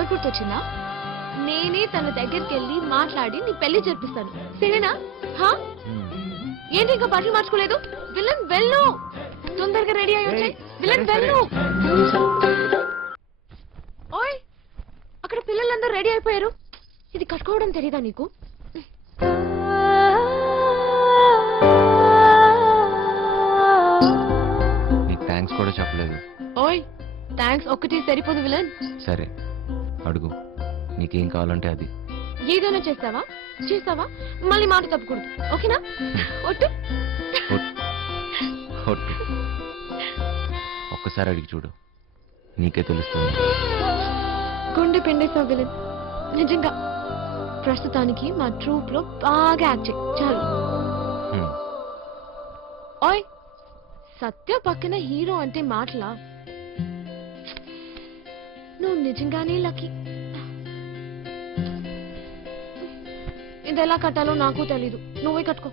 ఎవరు గుర్తొచ్చిందా? నేనే తన దగ్గరికి వెళ్ళి మాట్లాడి నీ పెళ్లి జరిపిస్తాను, సరేనా? హా? ఏంటి ఇంకా బట్టలు మార్చుకోలేదు? విలన్ వెళ్ళు, తొందరగా రెడీ అయ్యి వచ్చాయి. విలన్ వెళ్ళు. ఓయ్, అక్కడ పిల్లలందరూ రెడీ అయిపోయారు. ఇది కట్టుకోవడం తెలీదా నీకు? నీకు థ్యాంక్స్ కూడా చెప్పలేదు. ఓయ్, థ్యాంక్స్ ఒక్కటి సరిపోదు విలన్. సరే అడుగు, నీకేం కావాలంటే అది. ఏదైనా చేస్తావా? చేస్తావా? మళ్ళీ మాట తప్పకూడదు, ఓకేనా? ఒట్టు. ఒట్టు. ఒక్కసారి అడిగి చూడు, నీకే తెలుస్తుంది. గుండె పిండేస్తావు విలన్, నిజంగా. ప్రస్తుతానికి మా ట్రూప్ లో బాగా యాక్ట్ చేయి చాలు. ఓయ్, సత్య పక్కన హీరో అంటే మాటలా? నువ్వు నిజంగానే లక్కీ. ఇది ఎలా కట్టాలో నాకు తెలీదు, నువ్వే కట్టుకో.